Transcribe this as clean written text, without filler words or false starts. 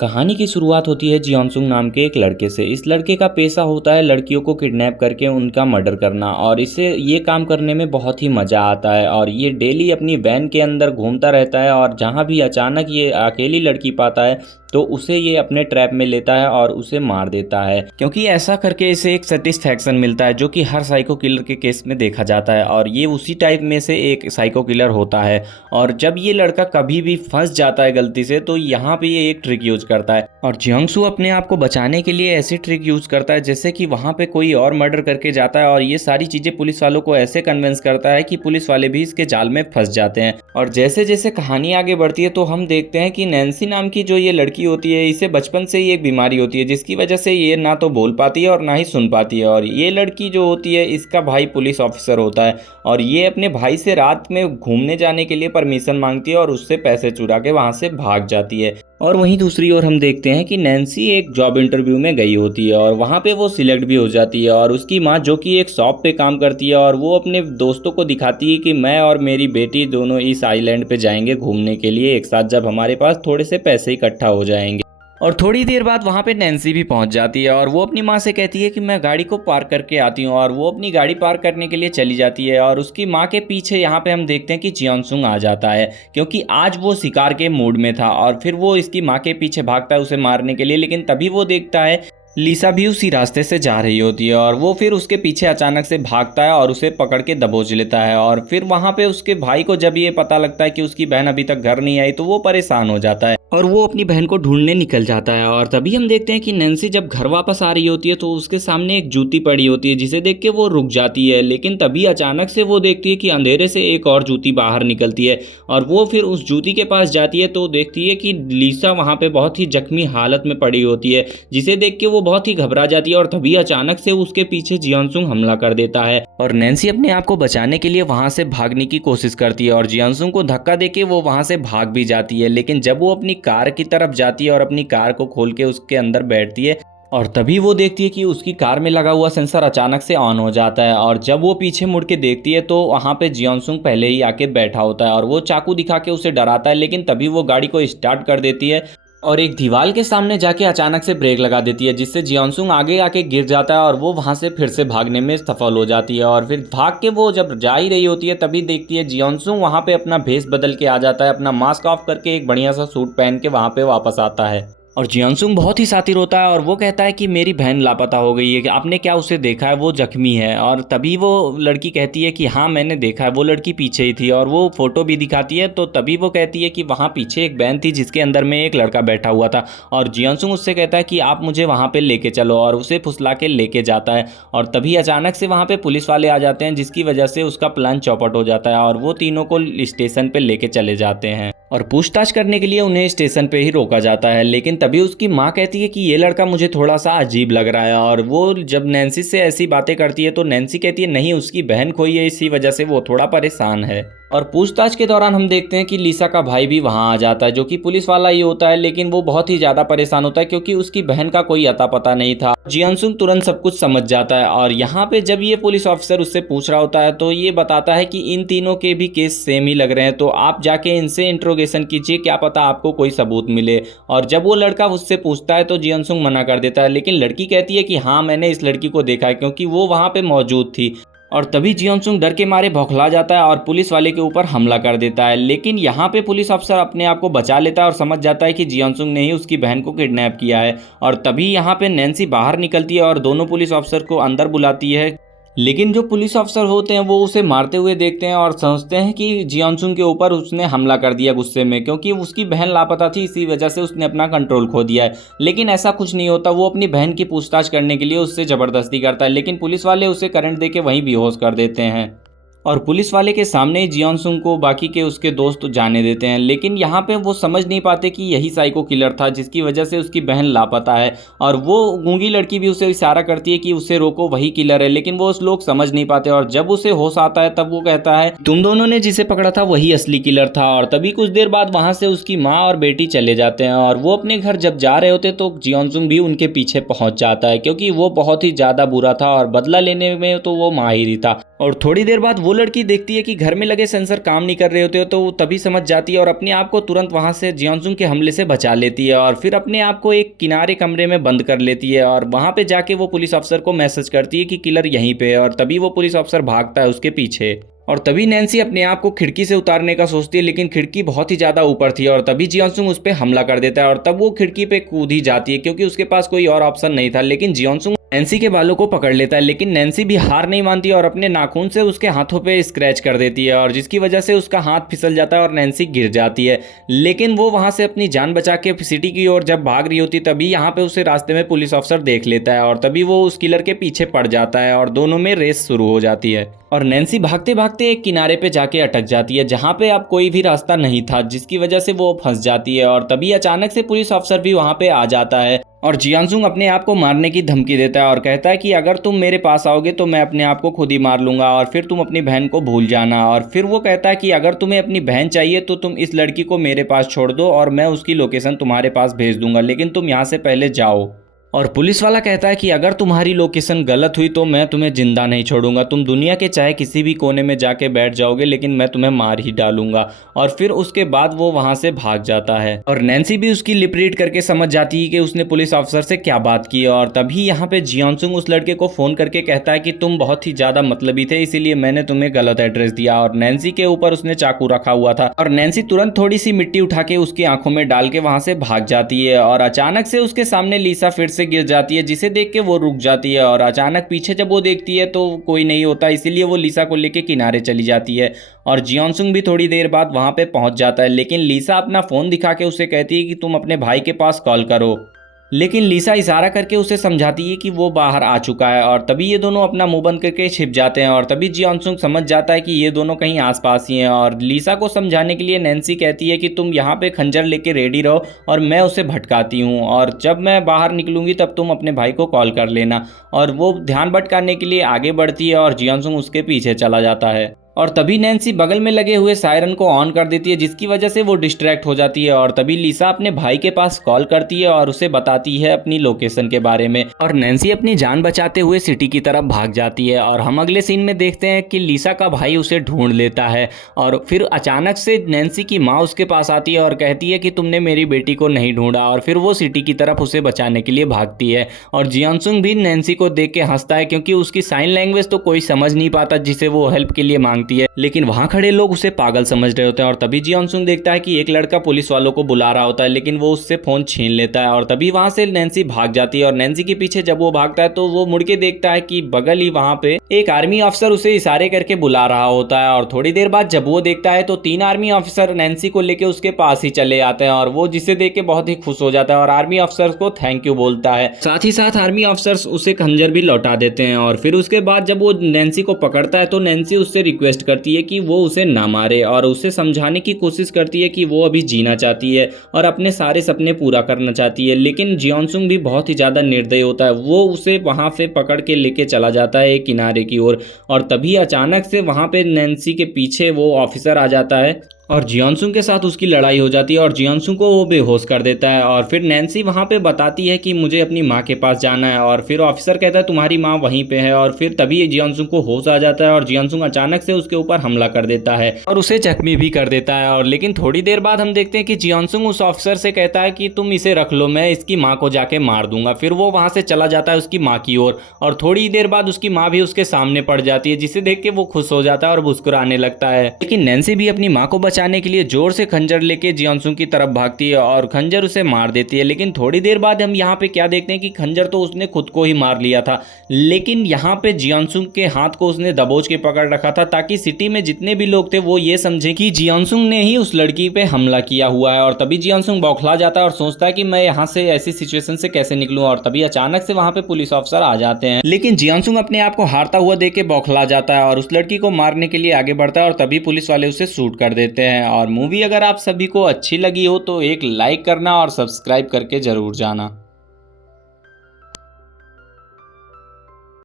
कहानी की शुरुआत होती है जियोंसुंग नाम के एक लड़के से। इस लड़के का पेशा होता है लड़कियों को किडनैप करके उनका मर्डर करना, और इसे ये काम करने में बहुत ही मज़ा आता है। और ये डेली अपनी वैन के अंदर घूमता रहता है, और जहाँ भी अचानक ये अकेली लड़की पाता है तो उसे ये अपने ट्रैप में लेता है और उसे मार देता है, क्योंकि ऐसा करके इसे एक सेटिस्फैक्शन मिलता है जो कि हर साइको किलर के केस में देखा जाता है। और ये उसी टाइप में से एक साइको किलर होता है। और जब ये लड़का कभी भी फंस जाता है गलती से, तो यहाँ पे ये एक ट्रिक यूज करता है, और जियोंगसू अपने आप को बचाने के लिए ऐसी ट्रिक यूज करता है जैसे कि वहाँ पे कोई और मर्डर करके जाता है, और ये सारी चीजें पुलिस वालों को ऐसे कन्विंस करता है कि पुलिस वाले भी इसके जाल में फंस जाते हैं। और जैसे जैसे कहानी आगे बढ़ती है तो हम देखते हैं कि नैन्सी नाम की जो ये लड़की होती है, इसे बचपन से ही एक बीमारी होती है जिसकी वजह से ये ना तो बोल पाती है और ना ही सुन पाती है। और ये लड़की जो होती है, इसका भाई पुलिस ऑफिसर होता है, और ये अपने भाई से रात में घूमने जाने के लिए परमिशन मांगती है और उससे पैसे चुरा के वहाँ से भाग जाती है। और वहीं दूसरी ओर हम देखते हैं कि नैन्सी एक जॉब इंटरव्यू में गई होती है, और वहाँ पे वो सिलेक्ट भी हो जाती है। और उसकी माँ जो कि एक शॉप पे काम करती है, और वो अपने दोस्तों को दिखाती है कि मैं और मेरी बेटी दोनों इस आइलैंड पे जाएंगे घूमने के लिए एक साथ, जब हमारे पास थोड़े से पैसे इकट्ठा हो जाएंगे। और थोड़ी देर बाद वहाँ पे नैन्सी भी पहुँच जाती है, और वो अपनी माँ से कहती है कि मैं गाड़ी को पार्क करके आती हूँ, और वो अपनी गाड़ी पार्क करने के लिए चली जाती है। और उसकी माँ के पीछे यहाँ पे हम देखते हैं कि जियोंसुंग आ जाता है, क्योंकि आज वो शिकार के मूड में था, और फिर वो इसकी माँ के पीछे भागता है उसे मारने के लिए। लेकिन तभी वो देखता है लीसा भी उसी रास्ते से जा रही होती है, और वो फिर उसके पीछे अचानक से भागता है और उसे पकड़ के दबोच लेता है। और फिर वहाँ पे उसके भाई को जब ये पता लगता है कि उसकी बहन अभी तक घर नहीं आई, तो वो परेशान हो जाता है और वो अपनी बहन को ढूंढने निकल जाता है। और तभी हम देखते हैं कि नैन्सी जब घर वापस आ रही होती है तो उसके सामने एक जूती पड़ी होती है, जिसे देख के वो रुक जाती है। लेकिन तभी अचानक से वो देखती है कि अंधेरे से एक और जूती बाहर निकलती है, और वो फिर उस जूती के पास जाती है तो देखती है कि लीसा वहाँ पे बहुत ही जख्मी हालत में पड़ी होती है, जिसे देख के वो बहुत ही घबरा जाती है। और तभी अचानक से उसके पीछे जियोंसुंग हमला कर देता है, और नैन्सी अपने आप को बचाने के लिए वहां से भागने की कोशिश करती है, और जियोंसुंग को धक्का देके वो वहां से भाग भी जाती है। लेकिन जब वो अपनी कार की तरफ जाती है और अपनी कार को खोल के उसके अंदर बैठती है, और तभी वो देखती है कि उसकी कार में लगा हुआ सेंसर अचानक से ऑन हो जाता है। और जब वो पीछे मुड़ के देखती है तो वहाँ पे जियोंसुंग पहले ही आके बैठा होता है, और वो चाकू दिखा के उसे डराता है। लेकिन तभी वो गाड़ी को स्टार्ट कर देती है और एक दीवार के सामने जाके अचानक से ब्रेक लगा देती है, जिससे जियोंसुंग आगे आके गिर जाता है, और वो वहां से फिर से भागने में सफल हो जाती है। और फिर भाग के वो जब जा ही रही होती है तभी देखती है जियोंसुंग वहां पे अपना भेष बदल के आ जाता है, अपना मास्क ऑफ करके एक बढ़िया सा सूट पहन के वहां पे वापस आता है। और जियोंसुंग बहुत ही शातिर होता है, और वो कहता है कि मेरी बहन लापता हो गई है, कि आपने क्या उसे देखा है, वो जख्मी है। और तभी वो लड़की कहती है कि हाँ मैंने देखा है, वो लड़की पीछे ही थी, और वो फोटो भी दिखाती है। तो तभी वो कहती है कि वहाँ पीछे एक वैन थी जिसके अंदर में एक लड़का बैठा हुआ था, और जियोंसुंग उससे कहता है कि आप मुझे वहाँ पे लेके चलो, और उसे फुसला के लेके जाता है। और तभी अचानक से वहाँ पे पुलिस वाले आ जाते हैं, जिसकी वजह से उसका प्लान चौपट हो जाता है, और वो तीनों को स्टेशन पे लेके चले जाते हैं, और पूछताछ करने के लिए उन्हें स्टेशन पे ही रोका जाता है। लेकिन तभी उसकी माँ कहती है कि ये लड़का मुझे थोड़ा सा अजीब लग रहा है, और वो जब नैन्सी से ऐसी बातें करती है तो नैन्सी कहती है नहीं, उसकी बहन खोई है, इसी वजह से वो थोड़ा परेशान है। और पूछताछ के दौरान हम देखते हैं कि लीसा का भाई भी वहां आ जाता है, जो कि पुलिस वाला ही होता है। लेकिन वो बहुत ही ज्यादा परेशान होता है क्योंकि उसकी बहन का कोई अता पता नहीं था। जियोंसुंग तुरंत सब कुछ समझ जाता है, और यहाँ पे जब ये पुलिस ऑफिसर उससे पूछ रहा होता है तो ये बताता है कि इन तीनों के भी केस सेम ही लग रहे हैं, तो आप जाके इनसे इंट्रोगेशन कीजिए, क्या पता आपको कोई सबूत मिले। और जब वो लड़का उससे पूछता है तो जियोंसुंग मना कर देता है, लेकिन लड़की कहती है कि हाँ मैंने इस लड़की को देखा है, क्योंकि वो वहाँ पे मौजूद थी। और तभी जियोंसुंग डर के मारे बौखला जाता है और पुलिस वाले के ऊपर हमला कर देता है। लेकिन यहाँ पे पुलिस अफसर अपने आप को बचा लेता है और समझ जाता है कि जियोंसुंग ने ही उसकी बहन को किडनैप किया है। और तभी यहाँ पे नैन्सी बाहर निकलती है और दोनों पुलिस अफसर को अंदर बुलाती है। लेकिन जो पुलिस अफसर होते हैं वो उसे मारते हुए देखते हैं और समझते हैं कि जियोंसुंग के ऊपर उसने हमला कर दिया गुस्से में, क्योंकि उसकी बहन लापता थी, इसी वजह से उसने अपना कंट्रोल खो दिया है। लेकिन ऐसा कुछ नहीं होता, वो अपनी बहन की पूछताछ करने के लिए उससे ज़बरदस्ती करता है, लेकिन पुलिस वाले उसे करंट दे के वहीं बेहोश कर देते हैं। और पुलिस वाले के सामने ही जियोंसुंग को बाकी के उसके दोस्त जाने देते हैं। लेकिन यहाँ पे वो समझ नहीं पाते कि यही साइको किलर था जिसकी वजह से उसकी बहन लापता है, और वो गूंगी लड़की भी उसे इशारा करती है कि उसे रोको, वही किलर है। लेकिन वो उस लोग समझ नहीं पाते, और जब उसे होश आता है तब वो कहता है तुम दोनों ने जिसे पकड़ा था वही असली किलर था। और तभी कुछ देर बाद वहां से उसकी माँ और बेटी चले जाते हैं, और वो अपने घर जब जा रहे होते तो जियोंसुंग भी उनके पीछे पहुंच जाता है, क्योंकि वो बहुत ही ज्यादा बुरा था और बदला लेने में तो वो माहिर ही था। और थोड़ी देर बाद वो लड़की देखती है कि घर में लगे सेंसर काम नहीं कर रहे होते हो तो वो तभी समझ जाती है और अपने आप को तुरंत वहां से जियोंसुंग के हमले से बचा लेती है और फिर अपने आप को एक किनारे कमरे में बंद कर लेती है और वहां पे जाके वो पुलिस अफसर को मैसेज करती है कि किलर यहीं पे है और तभी वो पुलिस अफसर भागता है उसके पीछे। और तभी नैन्सी अपने आप को खिड़की से उतारने का सोचती है लेकिन खिड़की बहुत ही ज़्यादा ऊपर थी और तभी जियोंसुंग उस पर हमला कर देता है और तब वो खिड़की पे कूद ही जाती है क्योंकि उसके पास कोई और ऑप्शन नहीं था। लेकिन जियोंसुंग नैन्सी के बालों को पकड़ लेता है लेकिन नैन्सी भी हार नहीं मानती और अपने नाखून से उसके हाथों पे स्क्रैच कर देती है और जिसकी वजह से उसका हाथ फिसल जाता है और नैन्सी गिर जाती है। लेकिन वो वहां से अपनी जान बचा के सिटी की ओर जब भाग रही होती तभी यहाँ पे उसे रास्ते में पुलिस अफसर देख लेता है और तभी वो उस किलर के पीछे पड़ जाता है और दोनों में रेस शुरू हो जाती है और नैन्सी भागते भागते एक किनारे पे जाके अटक जाती है जहाँ पे अब कोई भी रास्ता नहीं था जिसकी वजह से वो फंस जाती है और तभी अचानक से पुलिस अफसर भी वहाँ पे आ जाता है और जियोंसुंग अपने आप को मारने की धमकी देता है और कहता है कि अगर तुम मेरे पास आओगे तो मैं अपने आप को खुद ही मार लूंगा और फिर तुम अपनी बहन को भूल जाना। और फिर वो कहता है कि अगर तुम्हें अपनी बहन चाहिए तो तुम इस लड़की को मेरे पास छोड़ दो और मैं उसकी लोकेशन तुम्हारे पास भेज दूंगा, लेकिन तुम यहाँ से पहले जाओ। और पुलिस वाला कहता है कि अगर तुम्हारी लोकेशन गलत हुई तो मैं तुम्हें जिंदा नहीं छोड़ूंगा, तुम दुनिया के चाहे किसी भी कोने में जाके बैठ जाओगे लेकिन मैं तुम्हें मार ही डालूंगा। और फिर उसके बाद वो वहां से भाग जाता है और नैन्सी भी उसकी लिप रीड करके समझ जाती है कि उसने पुलिस ऑफिसर से क्या बात की। और तभी यहाँ पे जियोंसुंग उस लड़के को फोन करके कहता है कि तुम बहुत ही ज्यादा मतलबी थे इसीलिए मैंने तुम्हें गलत एड्रेस दिया। और नैन्सी के ऊपर उसने चाकू रखा हुआ था और नैन्सी तुरंत थोड़ी सी मिट्टी उठा के उसकी आंखों में डाल के वहां से भाग जाती है और अचानक से उसके सामने लीसा फिर से गिर जाती है जिसे देख के वो रुक जाती है और अचानक पीछे जब वो देखती है तो कोई नहीं होता, इसीलिए वो लीसा को लेके किनारे चली जाती है। और जियोंसुंग भी थोड़ी देर बाद वहां पे पहुंच जाता है लेकिन लीसा अपना फोन दिखा के उसे कहती है कि तुम अपने भाई के पास कॉल करो, लेकिन लीसा इशारा करके उसे समझाती है कि वो बाहर आ चुका है। और तभी ये दोनों अपना मुंह बंद करके छिप जाते हैं और तभी जियोंसुंग समझ जाता है कि ये दोनों कहीं आसपास ही हैं और लीसा को समझाने के लिए नैन्सी कहती है कि तुम यहाँ पे खंजर लेके रेडी रहो और मैं उसे भटकाती हूँ और जब मैं बाहर निकलूंगी तब तुम अपने भाई को कॉल कर लेना। और वो ध्यान भटकाने के लिए आगे बढ़ती है और जियोंसुंग उसके पीछे चला जाता है और तभी नैन्सी बगल में लगे हुए सायरन को ऑन कर देती है जिसकी वजह से वो डिस्ट्रैक्ट हो जाती है। और तभी लीसा अपने भाई के पास कॉल करती है और उसे बताती है अपनी लोकेशन के बारे में और नैन्सी अपनी जान बचाते हुए सिटी की तरफ भाग जाती है। और हम अगले सीन में देखते हैं कि लीसा का भाई उसे ढूंढ लेता है और फिर अचानक से नैन्सी की माँ उसके पास आती है और कहती है कि तुमने मेरी बेटी को नहीं ढूंढा और फिर वो सिटी की तरफ उसे बचाने के लिए भागती है। और जियोंसुंग भी नैन्सी को देख के हंसता है क्योंकि उसकी साइन लैंग्वेज तो कोई समझ नहीं पाता जिसे वो हेल्प के लिए मांगती है, लेकिन वहां खड़े लोग उसे पागल समझ रहे होते हैं। और तभी जियोंसुंग देखता है कि एक लड़का पुलिस वालों को बुला रहा होता है लेकिन वो उससे फोन छीन लेता है और तभी वहां से नैन्सी भाग जाती है। और नैन्सी के पीछे जब वो भागता है तो वो मुड़ के देखता है कि बगल ही वहां पे एक आर्मी ऑफिसर उसे इशारे करके बुला रहा होता है। और थोड़ी देर बाद जब वो देखता है तो 3 आर्मी ऑफिसर नैन्सी को लेके उसके पास ही चले आते हैं और वो जिसे देख के बहुत ही खुश हो जाता है और आर्मी ऑफिसर को थैंक यू बोलता है। साथ ही साथ आर्मी ऑफिसर्स उसे खंजर भी लौटा देते हैं। और फिर उसके बाद जब वो नैन्सी को पकड़ता है तो नैन्सी उससे रिक्वेस्ट करती है कि वो उसे ना मारे और उसे समझाने की कोशिश करती है कि वो अभी जीना चाहती है और अपने सारे सपने पूरा करना चाहती है। लेकिन जियोंसुंग भी बहुत ही ज़्यादा निर्दयी होता है, वो उसे वहाँ से पकड़ के लेके चला जाता है एक किनारे की ओर। और तभी अचानक से वहाँ पे नैन्सी के पीछे वो ऑफिसर आ जाता है और जियोंसुंग के साथ उसकी लड़ाई हो जाती है और जियोंसुंग को वो बेहोश कर देता है। और फिर नैन्सी वहाँ पे बताती है कि मुझे अपनी माँ के पास जाना है और फिर ऑफिसर कहता है तुम्हारी माँ वहीं पे है। और फिर तभी जियोंसुंग को होश आ जाता है और जियोंसुंग अचानक से उसके ऊपर हमला कर देता है और उसे जख्मी भी कर देता है। और लेकिन थोड़ी देर बाद हम देखते हैं कि जियोंसुंग उस ऑफिसर से कहता है कि तुम इसे रख लो, मैं इसकी माँ को जाके मार दूंगा। फिर वो वहाँ से चला जाता है उसकी माँ की ओर और थोड़ी देर बाद उसकी माँ भी उसके सामने पड़ जाती है जिसे देख के वो खुश हो जाता है और मुस्कुराने लगता है। लेकिन नैन्सी भी अपनी माँ को बचाने के लिए जोर से खंजर लेके जियोंसुंग की तरफ भागती है और खंजर उसे मार देती है। लेकिन थोड़ी देर बाद हम यहाँ पे क्या देखते हैं कि खंजर तो उसने खुद को ही मार लिया था, लेकिन यहाँ पे जियोंसुंग के हाथ को उसने दबोच के पकड़ रखा था ताकि सिटी में जितने भी लोग थे वो ये समझे कि जियोंसुंग ने ही उस लड़की पे हमला किया हुआ है। और तभी जियोंसुंग बौखला जाता है और सोचता है कि मैं यहाँ से ऐसी सिचुएशन से कैसे निकलूं। और तभी अचानक से वहां पे पुलिस ऑफिसर आ जाते हैं, लेकिन जियोंसुंग अपने आप को हारता हुआ देख के बौखला जाता है और उस लड़की को मारने के लिए आगे बढ़ता है और तभी पुलिस वाले उसे शूट कर देते हैं। और मूवी अगर आप सभी को अच्छी लगी हो तो एक लाइक करना और सब्सक्राइब करके जरूर जाना।